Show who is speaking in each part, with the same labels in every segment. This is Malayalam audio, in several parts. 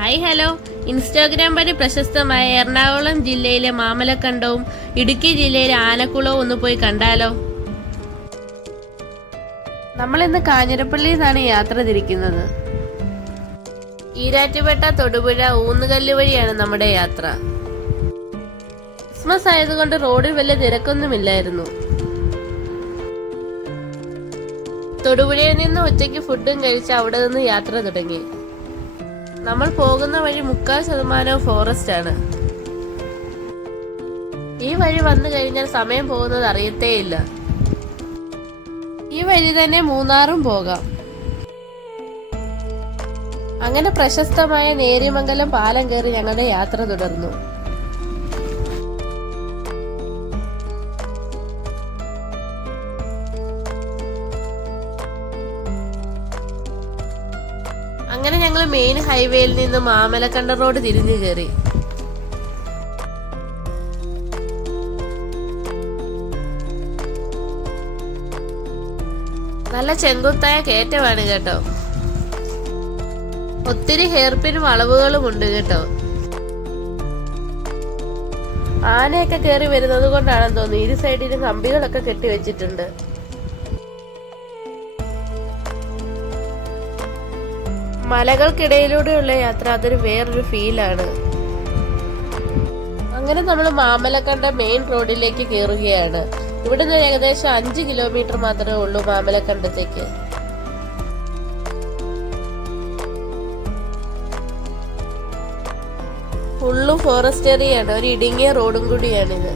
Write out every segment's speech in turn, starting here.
Speaker 1: ഹായ് ഹലോ ഇൻസ്റ്റാഗ്രാം വഴി പ്രശസ്തമായ എറണാകുളം ജില്ലയിലെ മാമലക്കണ്ടവും ഇടുക്കി ജില്ലയിലെ ആനക്കുളവും ഒന്ന് പോയി കണ്ടാലോ. നമ്മൾ ഇന്ന് കാഞ്ഞിരപ്പള്ളിയിൽ നിന്നാണ് യാത്ര തിരിക്കുന്നത്. ഈരാറ്റുപേട്ട തൊടുപുഴ ഊന്നുകല്ല് വഴിയാണ് നമ്മുടെ യാത്ര. ക്രിസ്മസ് ആയതുകൊണ്ട് റോഡിൽ വലിയ തിരക്കൊന്നുമില്ലായിരുന്നു. തൊടുപുഴയിൽ നിന്ന് ഉച്ചയ്ക്ക് ഫുഡും കഴിച്ച് അവിടെ നിന്ന് യാത്ര തുടങ്ങി. നമ്മൾ പോകുന്ന വഴി മുക്കാൽ ശതമാനവും ഫോറസ്റ്റ് ആണ്. ഈ വഴി വന്നു കഴിഞ്ഞാൽ സമയം പോകുന്നത് അറിയത്തേയില്ല. ഈ വഴി തന്നെ മൂന്നാറും പോകാം. അങ്ങനെ പ്രശസ്തമായ നേര്യമംഗലം പാലം കയറി ഞങ്ങളുടെ യാത്ര തുടർന്നു. അങ്ങനെ ഞങ്ങൾ മെയിൻ ഹൈവേയിൽ നിന്ന് മാമലക്കണ്ട റോഡ് തിരിഞ്ഞു കയറി നല്ല ചെങ്കുത്തായ കയറ്റമാണ് കേട്ടോ. ഒത്തിരി ഹെയർപിൻ വളവുകളും ഉണ്ട് കേട്ടോ. ആനയൊക്കെ കയറി വരുന്നത് കൊണ്ടാണെന്ന് തോന്നുന്നു. ഇരു സൈഡിലും കമ്പികളൊക്കെ കെട്ടിവെച്ചിട്ടുണ്ട് മലകൾക്കിടയിലൂടെയുള്ള യാത്ര അതൊരു വേറൊരു ഫീലാണ്. അങ്ങനെ നമ്മൾ മാമലക്കണ്ട മെയിൻ റോഡിലേക്ക് കയറുകയാണ് ഇവിടുന്ന് ഏകദേശം അഞ്ച് കിലോമീറ്റർ മാത്രമേ ഉള്ളൂ മാമലക്കണ്ടത്തേക്ക്. ഫുള്ളും ഫോറസ്റ്റ് ഏരിയയാണ് ഒരു ഇടുങ്ങിയ റോഡും കൂടിയാണിത്.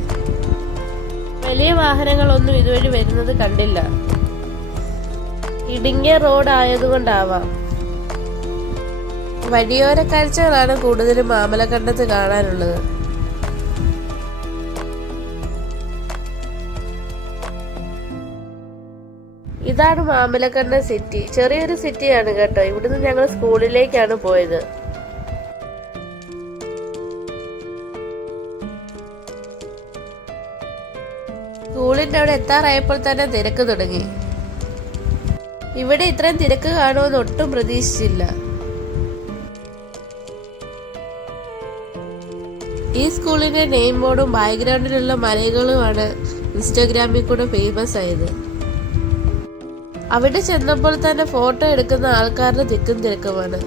Speaker 1: വലിയ വാഹനങ്ങളൊന്നും ഇതുവഴി വരുന്നത് കണ്ടില്ല. ഇടുങ്ങിയ റോഡ് ആയതുകൊണ്ടാവാം. വഴിയോര കാഴ്ചകളാണ് കൂടുതലും മാമലക്കണ്ടത്ത് കാണാനുള്ളത്. ഇതാണ് മാമലക്കണ്ട സിറ്റി. ചെറിയൊരു സിറ്റിയാണ് കേട്ടോ. ഇവിടുന്ന് ഞങ്ങൾ സ്കൂളിലേക്കാണ് പോയത്. സ്കൂളിന്റെ അവിടെ എത്താറായപ്പോൾ തന്നെ തിരക്ക് തുടങ്ങി. ഇവിടെ ഇത്രയും തിരക്ക് കാണുമെന്ന് ഒട്ടും പ്രതീക്ഷിച്ചില്ല. ഈ സ്കൂളിന്റെ നെയിം ബോർഡും ബാക്ക്ഗ്രൗണ്ടിലുള്ള മലകളുമാണ് ഇൻസ്റ്റാഗ്രാമിൽ കൂടെ ഫേമസ് ആയത്. അവിടെ ചെന്നപ്പോൾ തന്നെ ഫോട്ടോ എടുക്കുന്ന ആൾക്കാരുടെ തിക്കും തിരക്കുമാണ്.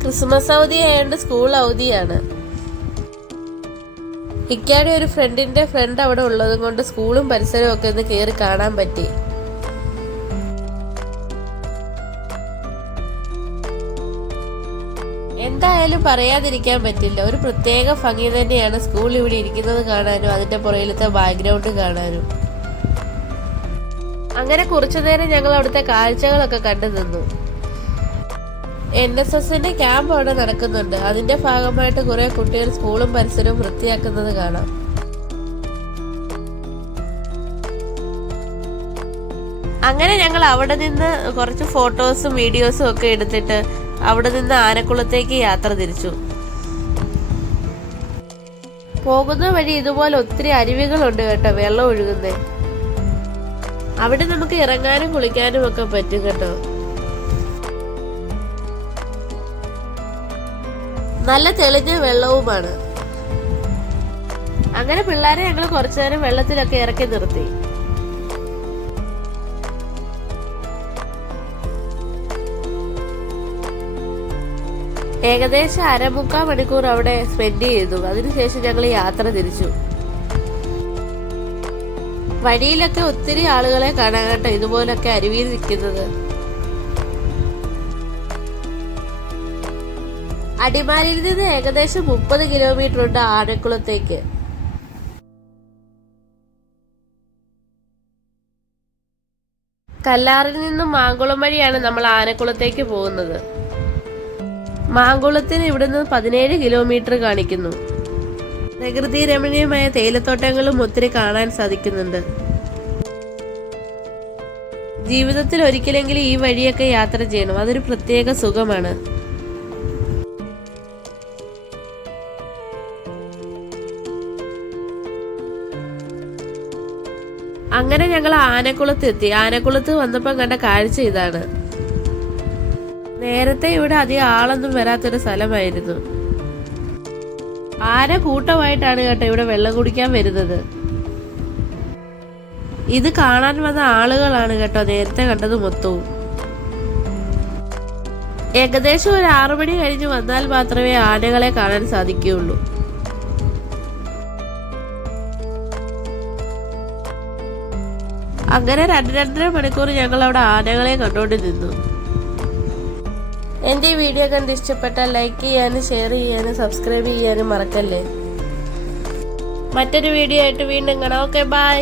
Speaker 1: ക്രിസ്മസ് അവധി ആയതുകൊണ്ട് സ്കൂൾ അവധിയാണ്. ഇക്കാടെ ഒരു ഫ്രണ്ടിന്റെ ഫ്രണ്ട് അവിടെ ഉള്ളത് കൊണ്ട് സ്കൂളും പരിസരവും ഒക്കെ ഒന്ന് കയറി കാണാൻ പറ്റി. എന്തായാലും പറയാതിരിക്കാൻ പറ്റില്ല. ഒരു പ്രത്യേക ഭംഗി തന്നെയാണ് സ്കൂൾ ഇവിടെ ഇരിക്കുന്നത് കാണാനും അതിന്റെ പുറകിലത്തെ ബാക്ക്ഗ്രൗണ്ട് കാണാനും. അങ്ങനെ കുറച്ചു നേരം ഞങ്ങൾ അവിടുത്തെ കാഴ്ചകളൊക്കെ കണ്ടു നിന്നു. എൻ എസ് എസിന്റെ ക്യാമ്പ് അവിടെ നടക്കുന്നുണ്ട്. അതിന്റെ ഭാഗമായിട്ട് കുറെ കുട്ടികൾ സ്കൂളും പരിസരവും വൃത്തിയാക്കുന്നത് കാണാം. അങ്ങനെ ഞങ്ങൾ അവിടെ നിന്ന് കുറച്ച് ഫോട്ടോസും വീഡിയോസും ഒക്കെ എടുത്തിട്ട് അവിടെ നിന്ന് ആനക്കുളത്തേക്ക് യാത്ര തിരിച്ചു. പോകുന്ന വഴി ഇതുപോലെ ഒത്തിരി അരുവികളുണ്ട് കേട്ടോ വെള്ളം ഒഴുകുന്നേ. അവിടെ നമുക്ക് ഇറങ്ങാനും കുളിക്കാനും ഒക്കെ പറ്റും കേട്ടോ. നല്ല തെളിഞ്ഞ വെള്ളവുമാണ്. അങ്ങനെ പിള്ളേരെ ഞങ്ങൾ കുറച്ചു നേരം വെള്ളത്തിലൊക്കെ ഇറക്കി നിർത്തി. ഏകദേശം അരമുക്കാൽ മണിക്കൂർ അവിടെ സ്പെൻഡ് ചെയ്തു. അതിനുശേഷം ഞങ്ങൾ യാത്ര തിരിച്ചു. വഴിയിലൊക്കെ ഒത്തിരി ആളുകളെ കാണാൻ കേട്ടോ ഇതുപോലൊക്കെ അരുവിയിൽ നിൽക്കുന്നത് അടിമാലിയിൽ നിന്ന് ഏകദേശം മുപ്പത് കിലോമീറ്റർ ഉണ്ട് ആനക്കുളത്തേക്ക്. കല്ലാറിൽ നിന്നും മാങ്കുളം വഴിയാണ് നമ്മൾ ആനക്കുളത്തേക്ക് പോകുന്നത്. മാങ്കുളത്തിന് ഇവിടുന്ന് പതിനേഴ് കിലോമീറ്റർ കാണിക്കുന്നു. പ്രകൃതി രമണീയമായ തേയിലത്തോട്ടങ്ങളും ഒത്തിരി കാണാൻ സാധിക്കുന്നുണ്ട്. ജീവിതത്തിൽ ഒരിക്കലെങ്കിലും ഈ വഴിയൊക്കെ യാത്ര ചെയ്യണം. അതൊരു പ്രത്യേക സുഖമാണ്. അങ്ങനെ ഞങ്ങൾ ആനക്കുളത്ത് എത്തി. ആനക്കുളത്ത് വന്നപ്പോൾ കണ്ട കാഴ്ച ഇതാണ്. നേരത്തെ ഇവിടെ അധികം ആളൊന്നും വരാത്തൊരു സ്ഥലമായിരുന്നു. ആന കൂട്ടമായിട്ടാണ് കേട്ടോ ഇവിടെ വെള്ളം കുടിക്കാൻ വരുന്നത്? ഇത് കാണാൻ വന്ന ആളുകളാണ് കേട്ടോ നേരത്തെ കണ്ടത് മൊത്തവും. ഏകദേശം ഒരു ആറു മണി കഴിഞ്ഞ് വന്നാൽ മാത്രമേ ആനകളെ കാണാൻ സാധിക്കുകയുള്ളൂ. അങ്ങനെ രണ്ട് രണ്ടര മണിക്കൂർ ഞങ്ങൾ അവിടെ ആനകളെ കണ്ടുകൊണ്ട് നിന്നു. എന്റെ ഈ വീഡിയോ കണ്ട് ഇഷ്ടപ്പെട്ടാൽ ലൈക്ക് ചെയ്യാനും ഷെയർ ചെയ്യാനും സബ്സ്ക്രൈബ് ചെയ്യാനും മറക്കല്ലേ? മറ്റൊരു വീഡിയോ ആയിട്ട് വീണ്ടും കാണാം. Okay bye